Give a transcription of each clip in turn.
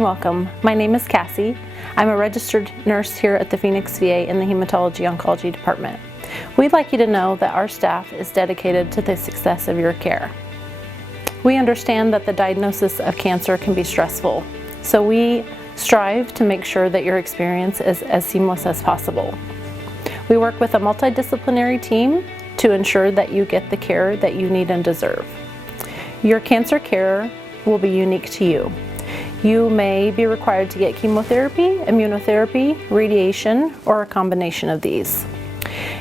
and welcome. My name is Cassie. I'm a registered nurse here at the Phoenix VA in the Hematology Oncology Department. We'd like you to know that our staff is dedicated to the success of your care. We understand that the diagnosis of cancer can be stressful, so we strive to make sure that your experience is as seamless as possible. We work with a multidisciplinary team to ensure that you get the care that you need and deserve. Your cancer care will be unique to you. You may be required to get chemotherapy, immunotherapy, radiation, or a combination of these.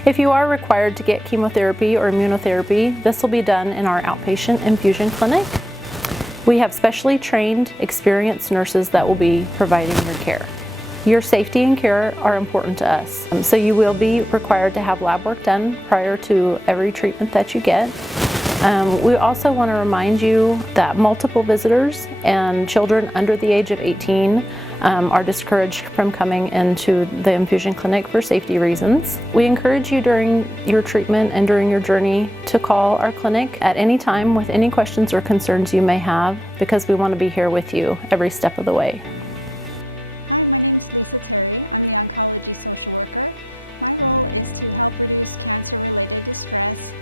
If you are required to get chemotherapy or immunotherapy, this will be done in our outpatient infusion clinic. We have specially trained, experienced nurses that will be providing your care. Your safety and care are important to us, so you will be required to have lab work done prior to every treatment that you get. We also want to remind you that multiple visitors and children under the age of 18 are discouraged from coming into the infusion clinic for safety reasons. We encourage you during your treatment and during your journey to call our clinic at any time with any questions or concerns you may have, because we want to be here with you every step of the way. Hi, my name is Lisa Terry. I'm the oncology social worker. My role is to help reduce cancer-related distress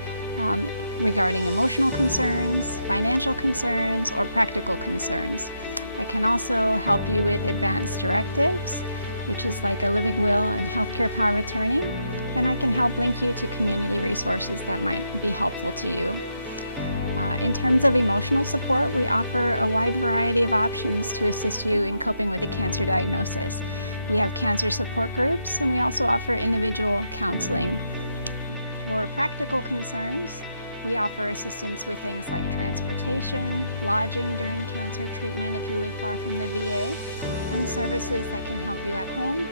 regarding emotional concerns, financial concerns, or practical concerns. I can also help you with advanced directives, which is like a living will and healthcare power of attorney, and I can help link you to community resources that might be helpful to you. In terms of emotional support, we offer a wide variety of options to assist you in coping with a cancer diagnosis. We have cancer support groups, and we also offer individual counseling. For practical concerns, we offer assistance with things like transportation, lodging during cancer treatment if you live far from the VA, and services that can help you at home,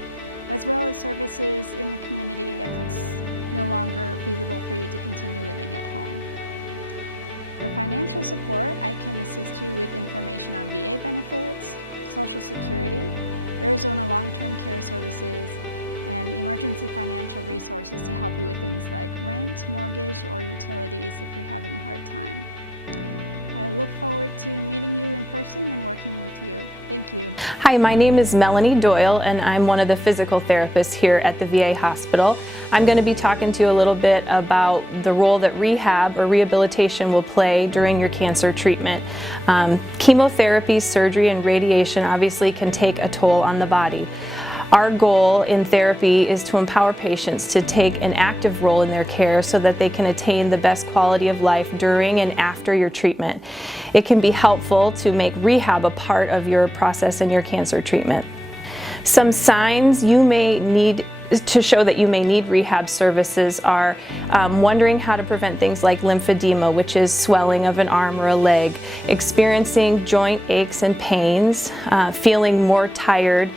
as well as services in the community if it's no longer feasible for you to continue living at home. For financial support, I can assist you with information on VA benefits, Social Security, Arizona long-term care services, and emergency financial resources to help you with things like rent, mortgage, or utilities if you're having a hard time. I look forward to meeting you in person and working with you. Thank you. Hi, my name is Melanie Doyle, and I'm one of the physical therapists here at the VA hospital. I'm going to be talking to you a little bit about the role that rehab or rehabilitation will play during your cancer treatment. Chemotherapy, surgery, and radiation obviously can take a toll on the body. Our goal in therapy is to empower patients to take an active role in their care so that they can attain the best quality of life during and after your treatment. It can be helpful to make rehab a part of your process in your cancer treatment. Some signs you may need to show that you may need rehab services are wondering how to prevent things like lymphedema, which is swelling of an arm or a leg, experiencing joint aches and pains, feeling more tired,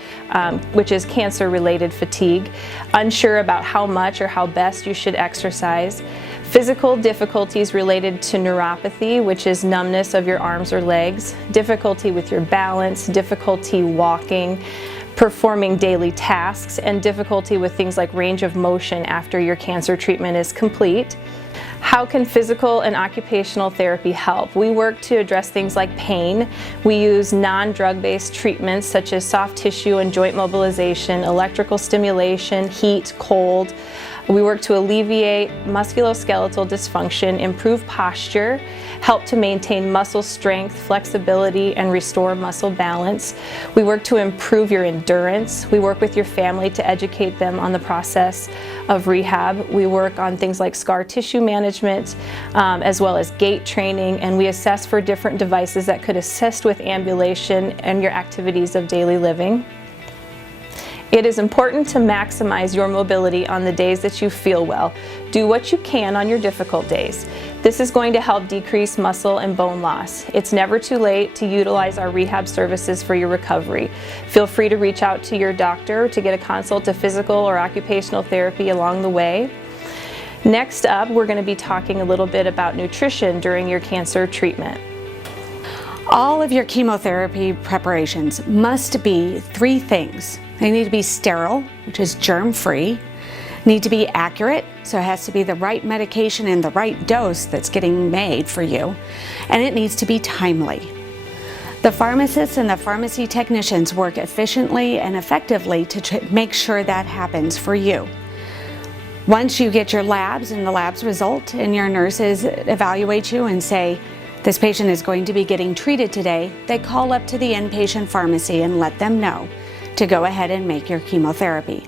which is cancer-related fatigue, unsure about how much or how best you should exercise, physical difficulties related to neuropathy, which is numbness of your arms or legs, difficulty with your balance, difficulty walking, performing daily tasks, and difficulty with things like range of motion after your cancer treatment is complete. How can physical and occupational therapy help? We work to address things like pain. We use non-drug-based treatments such as soft tissue and joint mobilization, electrical stimulation, heat, cold. We work to alleviate musculoskeletal dysfunction, improve posture, help to maintain muscle strength, flexibility, and restore muscle balance. We work to improve your endurance. We work with your family to educate them on the process of rehab. We work on things like scar tissue management, as well as gait training, and we assess for different devices that could assist with ambulation and your activities of daily living. It is important to maximize your mobility on the days that you feel well. Do what you can on your difficult days. This is going to help decrease muscle and bone loss. It's never too late to utilize our rehab services for your recovery. Feel free to reach out to your doctor to get a consult to physical or occupational therapy along the way. Next up, we're going to be talking a little bit about nutrition during your cancer treatment. All of your chemotherapy preparations must be 3 things. They need to be sterile, which is germ-free, need to be accurate, so it has to be the right medication and the right dose that's getting made for you, and it needs to be timely. The The pharmacists and the pharmacy technicians work efficiently and effectively to make sure that happens for you. Once you get your labs and the labs result and your nurses evaluate you and say, this patient is going to be getting treated today, they call up to the inpatient pharmacy and let them know to go ahead and make your chemotherapy.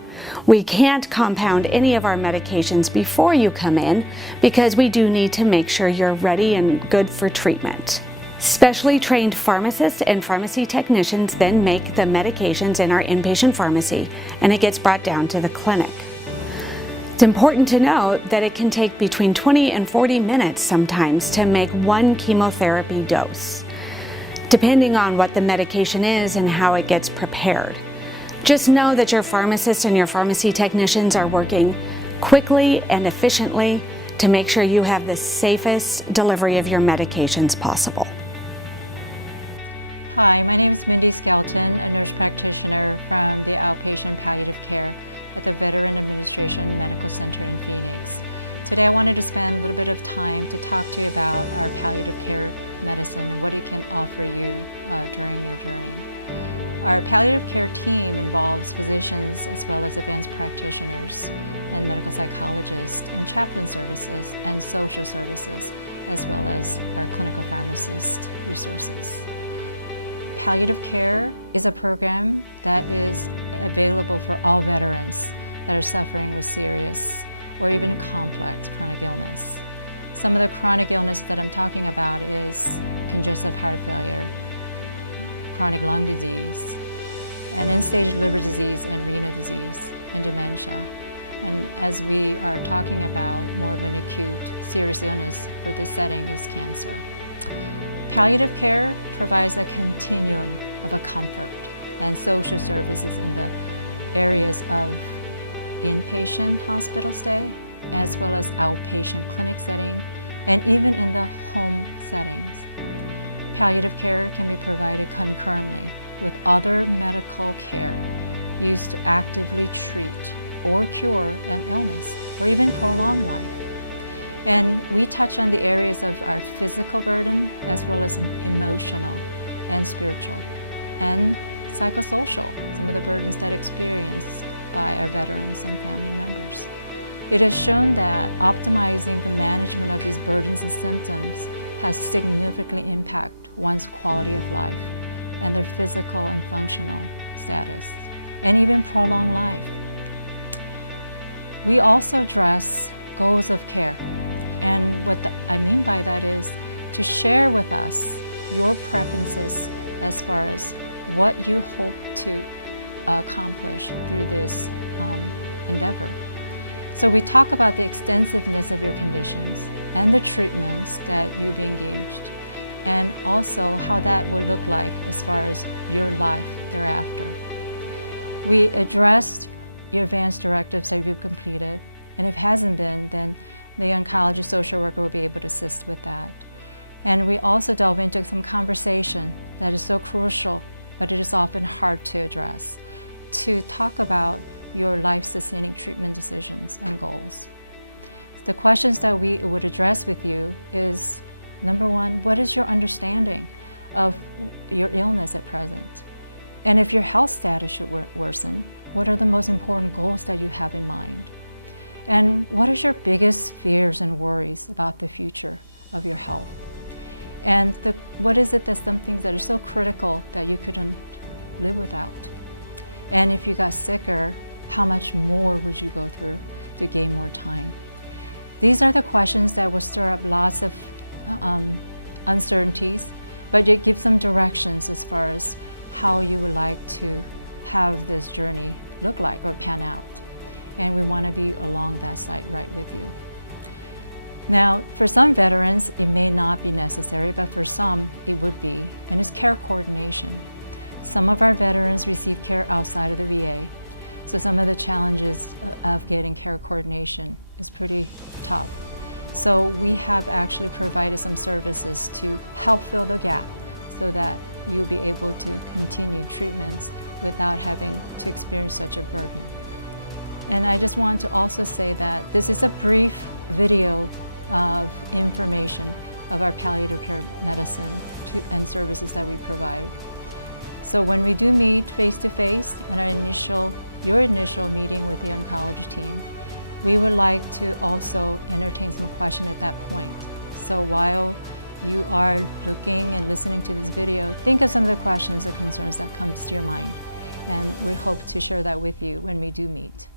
We can't compound any of our medications before you come in because we do need to make sure you're ready and good for treatment. Specially trained pharmacists and pharmacy technicians then make the medications in our inpatient pharmacy, and it gets brought down to the clinic. It's important to note that it can take between 20 and 40 minutes sometimes to make one chemotherapy dose, depending on what the medication is and how it gets prepared. Just know that your pharmacists and your pharmacy technicians are working quickly and efficiently to make sure you have the safest delivery of your medications possible. Hi, my name is Mindy Skelton, a nurse practitioner from the Outpatient Palliative Care at the Veteran Administration Medical Center in Phoenix. Today I wanted to spend a little bit of time to talk to you about our palliative care medicine and what it can offer you during your journey. Our palliative care team involves physicians as well as advanced practitioners and medical psychologists and chaplain services and social services, as well as our clinical pharmacist resources. Palliative care is a program that is available for all veterans that are suffering with serious or even complex chronic illness. Some of the chronic illness that I'm talking about is congestive heart failure, chronic lung disease, and end-stage liver disease and renal disease, and dementia. And as we are talking about more of an acute, serious illness for this setting is cancer. Palliative care provides a continuum of a comfort and social services in the areas of inpatient hospital stay, as well as outpatient clinic setting, and even in the home settings. Palliative care can be provided concurrently with other medical care used to actively treat or cure an illness or even prolong life. And we touch on the areas of our physical burden as well as emotional and spiritual and psychosocial, some of the burdens that are experienced by our veterans and family members. It has shown that optimizing the management of these burdens and symptoms has significantly impacted one's quality of life and their physical and functional status, and even prolong life. We also address goals of care. And what I mean by that is to share with us your preferences as far as what you hope to accomplish through this endeavor. So we talk about the extensiveness of your conditions and the treatments that you'll be engaged, and also how that will look like as far as your life thereafter. We addressed your advanced directives that you've completed, and if it hasn't been, then the oncology social worker will be able to assist with that. And we also delve into some conversation that is so crucial, but it is often hard to address, to talk about your life-sustaining treatment decisions and goals. The questions that we would address with you is, number one, what is your understanding of your illness at present? And if your health status should worsen, what are the most important goals that you have in mind? And what is your biggest fears and worries about the future of your health? And what is it that's some things that are so critical that you couldn't live without? And if you got sicker, how much more would you go through to gain more time? These are the questions that will stir up lots of uncertainties, but it gives some directions as far as how you would like to have this journey look like or pan out. And we want to be along that side right with you. Now, for some veterans, it may not be necessary, but for some, it would be, and it's care coordination. Some of our veterans receive care outside of the VA, so some of the challenges of getting care coordination is pretty tough. So we have actually provided some services to help fill the gap so that you'll be able to continue treatments without having to experience such a burden. And I just want to also say that this is a brief video of information of our palliative care medicine and services that we provide. So when we do meet face-to-face on your initial meeting with the oncology team, we would like to also entertain some questions at that point. So while you are looking and listening to this video, think of some of the questions or concerns that comes to your mind. And we hope to share that with you when we do meet.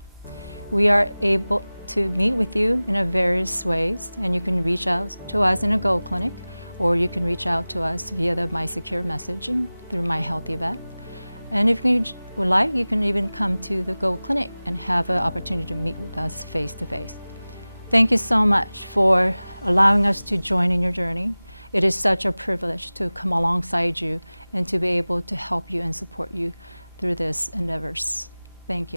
We are able to meet with you in a various ways, and you can reach out to us in a Go Clinic, or you can reach out to us via the MySecure messaging through My Healthy Vet. And if you would like, you can even come to the Go Clinic and have an opportunity to meet with us face to face. Thank you so much for allowing us to join in your journey. It is such a privilege to come alongside you and to be able to help you and support you through this endeavors. Thank you.